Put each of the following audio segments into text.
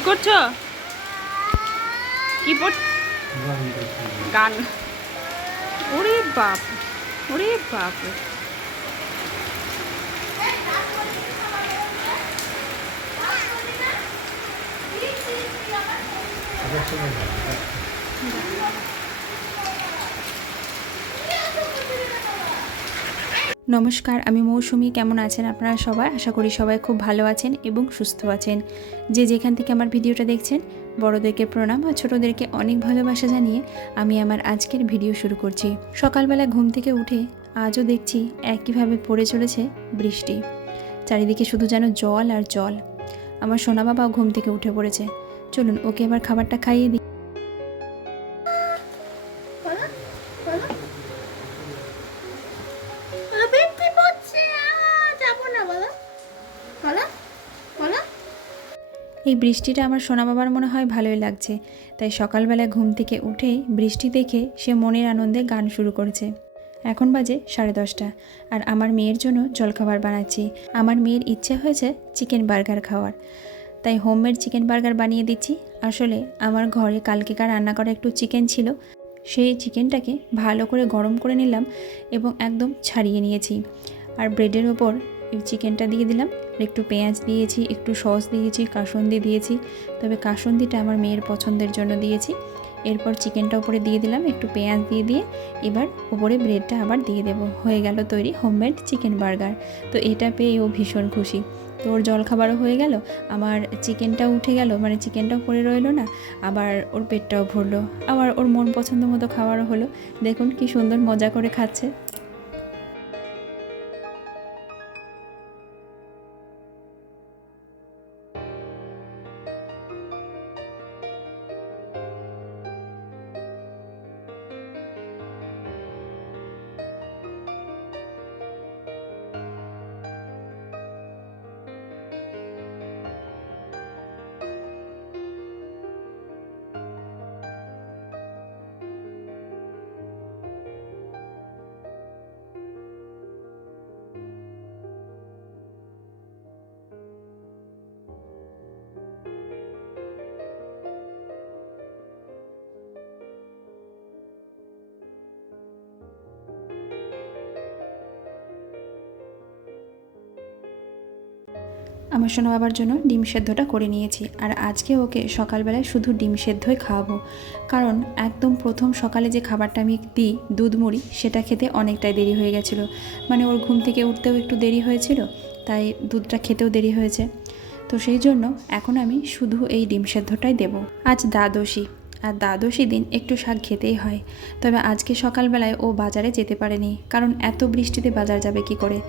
কি করছো? কি পড় গান? ওরে বাপ, ওরে বাপ! নমস্কার, আমি মৌসুমি। কেমন আছেন আপনারা সবাই? আশা করি সবাই খুব ভালো আছেন এবং সুস্থ আছেন। যে যেখান থেকে আমার ভিডিওটা দেখছেন, বড়দেরকে প্রণাম আর ছোটোদেরকে অনেক ভালোবাসা জানিয়ে আমি আমার আজকের ভিডিও শুরু করছি। সকালবেলা ঘুম থেকে উঠে আজও দেখছি একইভাবে পড়ে চলেছে বৃষ্টি। চারিদিকে শুধু যেন জল আর জল। আমার সোনা বাবাও ঘুম থেকে উঠে পড়েছে। চলুন ওকে এবার খাবারটা খাইয়ে দিই। এই বৃষ্টিটা আমার সোনা বাবার মনে হয় ভালোই লাগছে, তাই সকালবেলা ঘুম থেকে উঠেই বৃষ্টি দেখে সে মনের আনন্দে গান শুরু করেছে। এখন বাজে 10:30 আর আমার মেয়ের জন্য জলখাবার বানাচ্ছি। আমার মেয়ের ইচ্ছে হয়েছে চিকেন বার্গার খাওয়ার, তাই হোমমেড চিকেন বার্গার বানিয়ে দিচ্ছি। আসলে আমার ঘরে কালকেকার রান্না করা একটু চিকেন ছিল, সেই চিকেনটাকে ভালো করে গরম করে নিলাম এবং একদম ছাড়িয়ে নিয়েছি। আর ব্রেডের ওপর এই চিকেনটা দিয়ে দিলাম, একটু পেঁয়াজ দিয়েছি, একটু সস দিয়েছি, কাসুন্দি দিয়েছি। তবে কাসুন্দিটা আমার মেয়ের পছন্দের জন্য দিয়েছি। এরপর চিকেনটা উপরে দিয়ে দিলাম, একটু পেঁয়াজ দিয়ে এবার উপরে ব্রেডটা আবার দিয়ে দেব। হয়ে গেল তৈরি হোমমেড চিকেন বার্গার। তো এটা পেয়ে ও ভীষণ খুশি। তো ওর জলখাবারও হয়ে গেল, আমার চিকেনটাও উঠে গেল, মানে চিকেনটাও পড়ে রইলো না, আবার ওর পেটটাও ভরলো, আবার ওর মন পছন্দ মতো খাবারও হলো। দেখুন কি সুন্দর মজা করে খাচ্ছে। আমার সোনা বাবার জন্য ডিম সেদ্ধটা করে নিয়েছি, আর আজকে ওকে সকালবেলায় শুধু ডিম সেদ্ধই খাওয়াবো। কারণ একদম প্রথম সকালে যে খাবারটা আমি দিই দুধ মুড়ি, সেটা খেতে অনেকটাই দেরি হয়ে গেছিলো। মানে ওর ঘুম থেকে উঠতেও একটু দেরি হয়েছিল, তাই দুধটা খেতেও দেরি হয়েছে। তো সেই জন্য এখন আমি শুধু এই ডিম সেদ্ধটাই দেব। আজ দ্বাদশী, আর দ্বাদশী দিন একটু শাক খেতেই হয়। তবে আজকে সকালবেলায় ও বাজারে যেতে পারেনি, কারণ এত বৃষ্টিতে বাজার যাবে কি করে।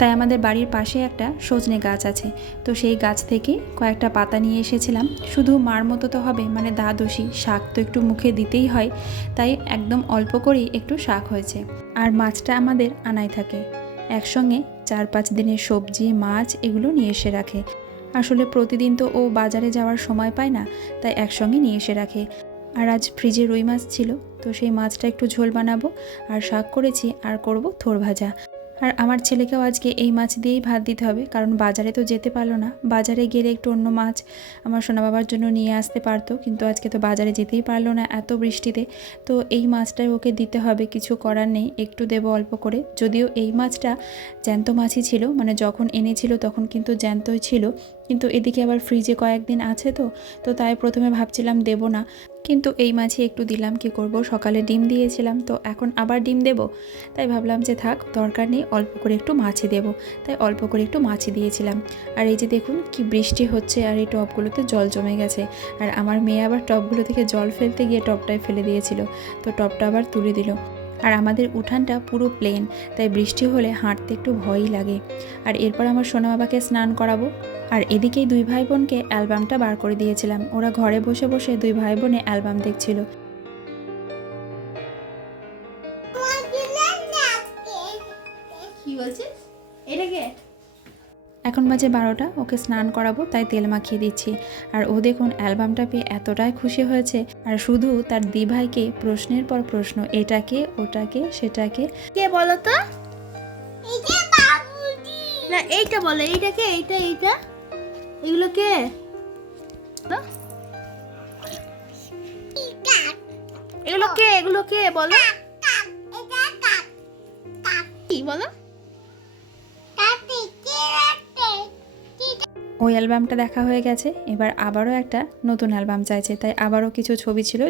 তাই আমাদের বাড়ির পাশে একটা সজনে গাছ আছে, তো সেই গাছ থেকে কয়েকটা পাতা নিয়ে এসেছিলাম। শুধু মার মতো তো হবে, মানে দ্বাদশী, শাক তো একটু মুখে দিতেই হয়, তাই একদম অল্প করেই একটু শাক হয়েছে। আর মাছটা আমাদের আনাই থাকে, একসঙ্গে 4-5 দিনের সবজি মাছ এগুলো নিয়ে এসে রাখে। আসলে প্রতিদিন তো ও বাজারে যাওয়ার সময় পায় না, তাই একসঙ্গে নিয়ে এসে রাখে। আর আজ ফ্রিজে রুই মাছ ছিল, তো সেই মাছটা একটু ঝোল বানাবো, আর শাক করেছি, আর করব থোড় ভাজা। আর আমার ছেলেকেও আজকে এই মাছ দিয়েই ভাত দিতে হবে, কারণ বাজারে তো যেতে পারলো না। বাজারে গেলে একটু অন্য মাছ আমার সোনা বাবার জন্য নিয়ে আসতে পারতো, কিন্তু আজকে তো বাজারে যেতেই পারলো না এত বৃষ্টিতে। তো এই মাছটাই ওকে দিতে হবে, কিছু করার নেই, একটু দেবো অল্প করে। যদিও এই মাছটা জ্যান্ত মাছই ছিল, মানে যখন এনেছিল তখন কিন্তু জ্যান্তই ছিল, কিন্তু এদিকে আবার ফ্রিজে কয়েকদিন আছে, তো তাই প্রথমে ভাবছিলাম দেব না, কিন্তু এই মাছই একটু দিলাম। কি করব, সকালে ডিম দিয়েছিলাম, তো এখন আবার ডিম দেব, তাই ভাবলাম যে থাক, দরকার নেই, অল্প করে একটু মাছই দেব, তাই অল্প করে একটু মাছই দিয়েছিলাম। আর এই যে দেখুন কি বৃষ্টি হচ্ছে, আর এই টবগুলোতে জল জমে গেছে। আর আমার মেয়ে আবার টবগুলো থেকে জল ফেলতে গিয়ে টবটায় ফেলে দিয়েছিল, তো টবটা আবার তুলে দিল। আর আমাদের উঠানটা পুরো প্লেন, তাই বৃষ্টি হলে হাঁটতে একটু ভয়ই লাগে। আর এরপর আমার সোনা বাবাকে স্নান করাবো। আর এদিকেই দুই ভাই বোনকে অ্যালবামটা বার করে দিয়েছিলাম, ওরা ঘরে বসে বসে দুই ভাই বোনে অ্যালবাম দেখছিল। এখন বাজে 12টা, ওকে স্নান করাবো, তাই তেল মাখিয়ে দিচ্ছি। আর ও দেখুন অ্যালবামটা পেয়ে এতটাই খুশি হয়েছে, আর শুধু তার দিভাইকে প্রশ্নের পর প্রশ্ন, এটাকে ওটাকে সেটাকে। কে বলো তো? না এইটা বলো, এইটাকে, এইটা এগুলো কে? এগুলো কে বলো? কি বলো? ওই অ্যালবামটা দেখা হয়ে গেছে, এবার আবারও একটা নতুন অ্যালবাম চাইছে, তাই আবারও কিছু ছবি ছিল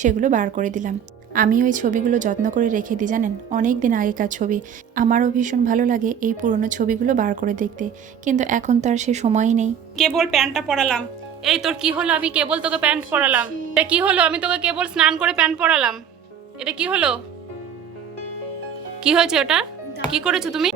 সেগুলো বার করে দিলাম। আমি ওই ছবিগুলো যত্ন করে রেখে দিই, জানেন, অনেক দিন আগেকার ছবি। আমারও ভীষণ ভালো লাগে এই পুরনো ছবিগুলো বার করে দেখতে, কিন্তু এখন তো আর সে সময়ই নেই। কেবল প্যান্টটা পরালাম। এই তোর কি হলো? আমি কেবল তোকে প্যান্ট পরালাম। এটা কি হলো? আমি তোকে কেবল স্নান করে প্যান্ট পরালাম। এটা কি হলো? কি হয়েছে ওটা? কি করেছো তুমি?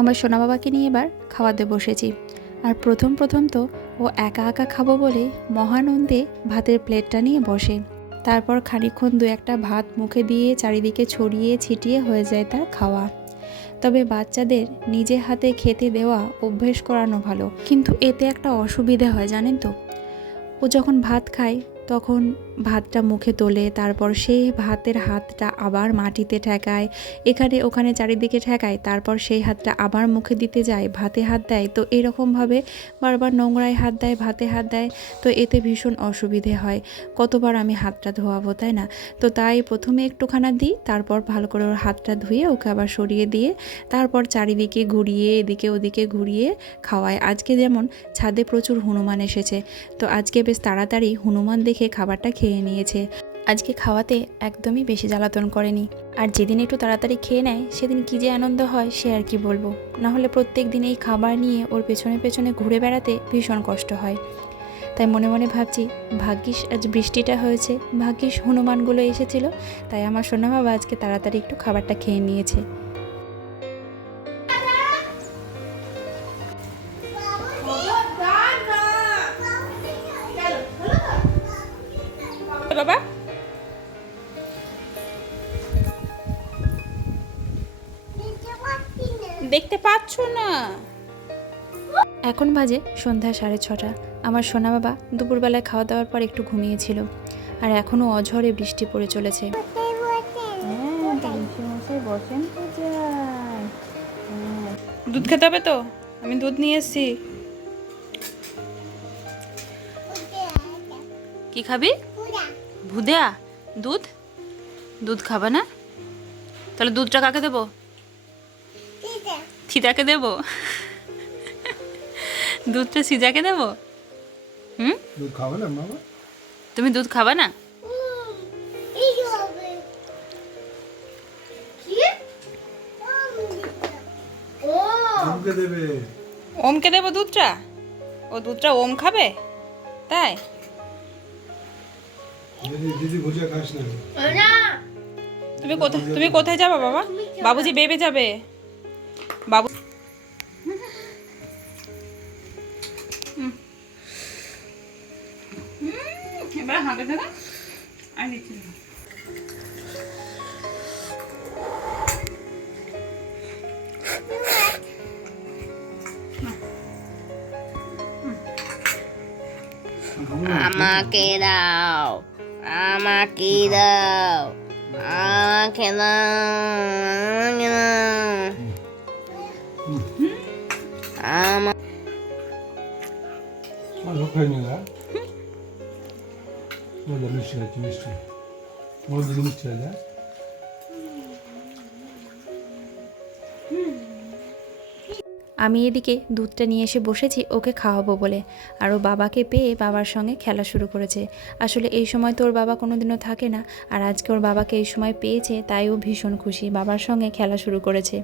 আমার সোনা বাবাকে নিয়ে এবার খাওয়াতে বসেছি। আর প্রথম তো ও একা একা খাবো বলে মহানন্দে ভাতের প্লেটটা নিয়ে বসে। তারপর খানিকক্ষণ দু একটা ভাত মুখে দিয়ে চারিদিকে ছড়িয়ে ছিটিয়ে হয়ে যায় তার খাওয়া। তবে বাচ্চাদের নিজে হাতে খেতে দেওয়া অভ্যেস করানো ভালো, কিন্তু এতে একটা অসুবিধে হয়, জানেন তো। ও যখন ভাত খায় তখন ভাতটা মুখে তোলে, তারপর সেই ভাতের হাতটা আবার মাটিতে ঠেকায়, এখানে ওখানে চারিদিকে ঠেকায়, তারপর সেই হাতটা আবার মুখে দিতে যায়, ভাতে হাত দেয়। তো এরকমভাবে বারবার নোংরায় হাত দেয়, ভাতে হাত দেয়। তো এতে ভীষণ অসুবিধে হয়। কতবার আমি হাতটা ধোয়াবো, তাই না? তো তাই প্রথমে একটুখানা দিই, তারপর ভালো করে ওর হাতটা ধুয়ে ওকে আবার সরিয়ে দিয়ে তারপর চারিদিকে ঘুরিয়ে এদিকে ওদিকে ঘুরিয়ে খাওয়ায়। আজকে যেমন ছাদে প্রচুর হনুমান এসেছে, তো আজকে বেশ তাড়াতাড়ি হনুমান দেখে খাবারটা খেয়ে নিয়েছে। আজকে খাওয়াতে একদমই বেশি জ্বালাতন করেনি। আর যেদিন একটু তাড়াতাড়ি খেয়ে নেয় সেদিন কী যে আনন্দ হয় সে আর কি বলবো। না হলে প্রত্যেক দিন এই খাবার নিয়ে ওর পেছনে পেছনে ঘুরে বেড়াতে ভীষণ কষ্ট হয়। তাই মনে মনে ভাবছি, ভাগ্যিস আজ বৃষ্টিটা হয়েছে, ভাগ্যিস হনুমানগুলো এসেছিল, তাই আমার সোনা বাবা আজকে তাড়াতাড়ি একটু খাবারটা খেয়ে নিয়েছে। বাবা দেখতে পাচ্ছ না? এখন বাজে সন্ধ্যা 6:30। আমার সোনা বাবা দুপুরবেলায় খাওয়া দাওয়ার পর একটু ঘুমিয়েছিল, আর এখনও অঝরে বৃষ্টি পড়ে চলেছে। দুধ খেতে হবে তো, আমি দুধ নিয়ে এসেছি। কি খাবি? ভুদেয়া দুধ? দুধ খাবে না? তাহলে দুধটা কাকে দেবো? সিজাকে দেবো? দুধটা সিজাকে দেবো? দুধ খাবে না বাবা? তুমি দুধ খাবে না? ওমকে দেবে। ওমকে দেবো দুধটা? ও দুধটা ওম খাবে তাই? দিদি ভুজিয়া খাস না। তুমি কোথায় যাবে বাবা? বাবুজি বেবে যাবে। বাবু এবার হাঁটে থাকা আর দিচ্ছি না। আমাকে দাও, আমাকে দাও, আমাকে দাও। ভালো খাইনি না। মজা মিষ্টি আছে, মিষ্টি মজা মিষ্টি আছে। আমি এদিকে দুধটা নিয়ে এসে বসেছি ওকে খাওয়াবো বলে, আর ও বাবাকে পেয়ে বাবার সঙ্গে খেলা শুরু করেছে। আসলে এই সময় তো ওর বাবা কোনোদিনও থাকে না, আর আজকে ওর বাবাকে এই সময় পেয়েছে, তাই ও ভীষণ খুশি, বাবার সঙ্গে খেলা শুরু করেছে।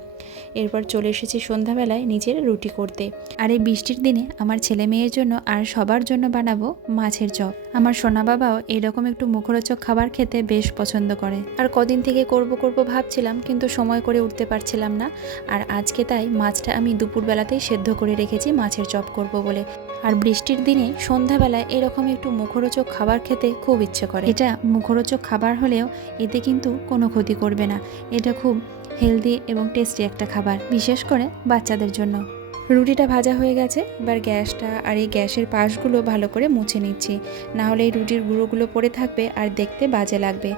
এরপর চলে এসেছি সন্ধ্যাবেলায় নিজের রুটি করতে। আর এই বৃষ্টির দিনে আমার ছেলে মেয়ের জন্য আর সবার জন্য বানাবো মাছের চপ। আমার সোনা বাবাও এরকম একটু মুখরোচক খাবার খেতে বেশ পছন্দ করে। আর কদিন থেকে করব ভাবছিলাম, কিন্তু সময় করে উঠতে পারছিলাম না। আর আজকে তাই মাছটা আমি দুপুরবেলাতেই সেদ্ধ করে রেখেছি মাছের চপ করব বলে। আর বৃষ্টির দিনে সন্ধ্যাবেলায় এরকম একটু মুখরোচক খাবার খেতে খুব ইচ্ছে করে। এটা মুখরোচক খাবার হলেও এতে কিন্তু কোনো ক্ষতি করবে না। এটা খুব হেলদি এবং টেস্টি একটা খাবার, বিশেষ করে বাচ্চাদের জন্য। রুটিটা ভাজা হয়ে গেছে, এবার গ্যাসটা আর এই গ্যাসের পাশগুলো ভালো করে মুছে নিচ্ছি, না হলে এই রুটির গুঁড়োগুলো পড়ে থাকবে আর দেখতে বাজে লাগবে।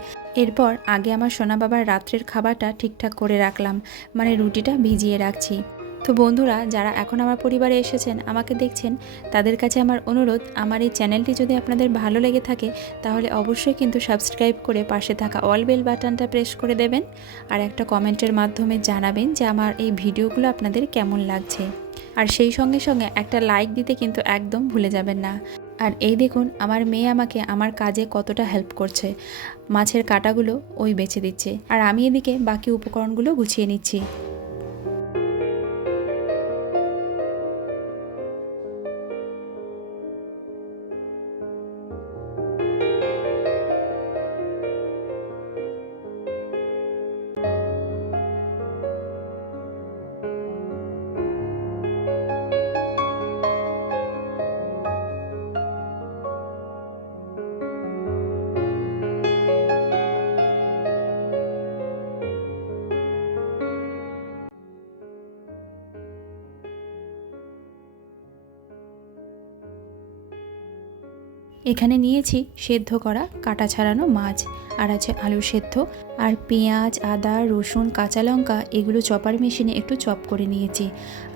এরপর আগে আমার সোনা বাবার রাত্রের খাবারটা ঠিকঠাক করে রাখলাম, মানে রুটিটা ভিজিয়ে রাখছি। তো বন্ধুরা, যারা এখন আমার পরিবারে এসেছেন, আমাকে দেখছেন, তাদের কাছে আমার অনুরোধ, আমার এই চ্যানেলটি যদি আপনাদের ভালো লেগে থাকে তাহলে অবশ্যই কিন্তু সাবস্ক্রাইব করে পাশে থাকা অল বেল বাটনটা প্রেস করে দেবেন, আর একটা কমেন্টের মাধ্যমে জানাবেন যে আমার এই ভিডিওগুলো আপনাদের কেমন লাগছে। আর সেই সঙ্গে সঙ্গে একটা লাইক দিতে কিন্তু একদম ভুলে যাবেন না। আর এই দেখুন আমার মেয়ে আমাকে আমার কাজে কতটা হেল্প করছে, মাছের কাঁটাগুলো ওই বেছে দিচ্ছে, আর আমি এদিকে বাকি উপকরণগুলো গুছিয়ে নিচ্ছি। এখানে নিয়েছি সেদ্ধ করা কাটা ছাড়ানো মাছ, আর আছে আলু সেদ্ধ, আর পেঁয়াজ, আদা, রসুন, কাঁচা লঙ্কা এগুলো চপার মেশিনে একটু চপ করে নিয়েছি,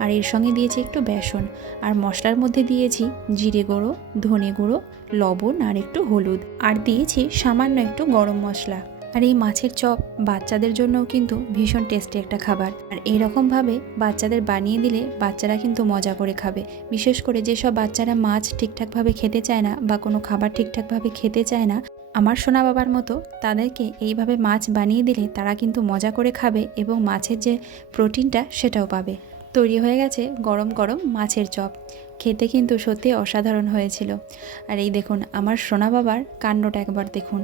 আর এর সঙ্গে দিয়েছি একটু বেসন, আর মশলার মধ্যে দিয়েছি জিরে গুঁড়ো, ধনে গুঁড়ো, লবণ আর একটু হলুদ, আর দিয়েছি সামান্য একটু গরম মশলা। আর এই মাছের চপ বাচ্চাদের জন্যও কিন্তু ভীষণ টেস্টি একটা খাবার, আর এইরকমভাবে বাচ্চাদের বানিয়ে দিলে বাচ্চারা কিন্তু মজা করে খাবে। বিশেষ করে যেসব বাচ্চারা মাছ ঠিকঠাকভাবে খেতে চায় না বা কোনো খাবার ঠিকঠাকভাবে খেতে চায় না, আমার সোনা বাবার মতো তাদেরকে এইভাবে মাছ বানিয়ে দিলে তারা কিন্তু মজা করে খাবে এবং মাছের যে প্রোটিনটা সেটাও পাবে। তৈরি হয়ে গেছে গরম গরম মাছের চপ, খেতে কিন্তু সত্যি অসাধারণ হয়েছিল। আর এই দেখুন আমার সোনা বাবার কাণ্ডটা একবার দেখুন,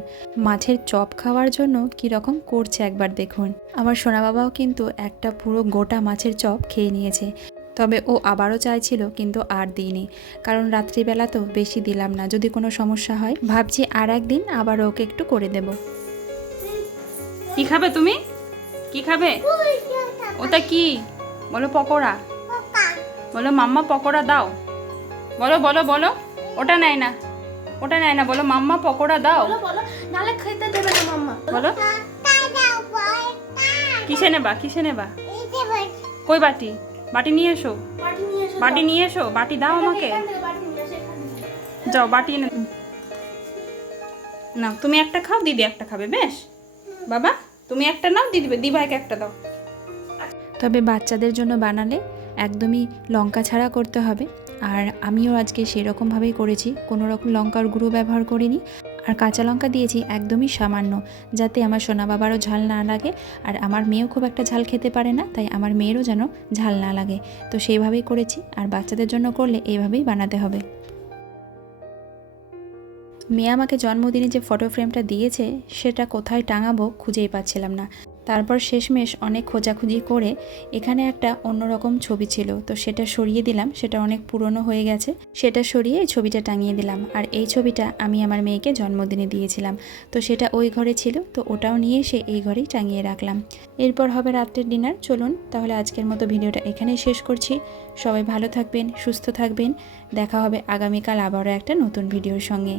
মাছের চপ খাওয়ার জন্য কীরকম করছে একবার দেখুন। আমার সোনা বাবাও কিন্তু একটা পুরো গোটা মাছের চপ খেয়ে নিয়েছে, তবে ও আবারও চাইছিল কিন্তু আর দিইনি, কারণ রাত্রিবেলা তো বেশি দিলাম না, যদি কোনো সমস্যা হয় ভাবছি আর একদিন আবার ওকে একটু করে দেব। কি খাবে তুমি? কি খাবে? ওটা কি বলো? পকোড়া বলো, মাম্মা পকোড়া দাও। বলো বলো বলো, ওটা নেয় না, ওটা নেয় না, বলো মাম্মা পকোড়া দাও। নালে খেতে দেবে না মাম্মা। বলো কিসে নেবা, কিসে নেবা? কই বাটি? বাটি নিয়ে এসো, বাটি নিয়ে এসো, বাটি দাও আমাকে। যাও বাটি এনে না, তুমি একটা খাও, দিদি একটা খাবে। বেশ বাবা, তুমি একটা নাও, দিদি দিভাইকে একটা দাও। তবে বাচ্চাদের জন্য বানালে একদমই লঙ্কা ছাড়া করতে হবে, আর আমিও আজকে সেরকমভাবেই করেছি, কোনো রকম লঙ্কার গুঁড়ো ব্যবহার করিনি, আর কাঁচা লঙ্কা দিয়েছি একদমই সামান্য, যাতে আমার সোনা বাবারও ঝাল না লাগে, আর আমার মেয়েও খুব একটা ঝাল খেতে পারে না, তাই আমার মেয়েরও যেন ঝাল না লাগে, তো সেইভাবেই করেছি। আর বাচ্চাদের জন্য করলে এইভাবেই বানাতে হবে। মেয়ে আমাকে জন্মদিনে যে ফটো ফ্রেমটা দিয়েছে সেটা কোথায় টাঙাবো খুঁজেই পাচ্ছিলাম না, তারপর শেষমেশ অনেক খোঁজাখুঁজি করে এখানে একটা অন্যরকম ছবি ছিল, তো সেটা সরিয়ে দিলাম, সেটা অনেক পুরনো হয়ে গেছে, সেটা সরিয়ে এই ছবিটা টাঙিয়ে দিলাম। আর এই ছবিটা আমি আমার মেয়েকে জন্মদিনে দিয়েছিলাম, তো সেটা ওই ঘরে ছিল, তো ওটাও নিয়ে এসে এই ঘরেই টাঙিয়ে রাখলাম। এরপর হবে রাত্রের ডিনার। চলুন তাহলে আজকের মতো ভিডিওটা এখানেই শেষ করছি। সবাই ভালো থাকবেন, সুস্থ থাকবেন, দেখা হবে আগামীকাল আবারও একটা নতুন ভিডিওর সঙ্গে।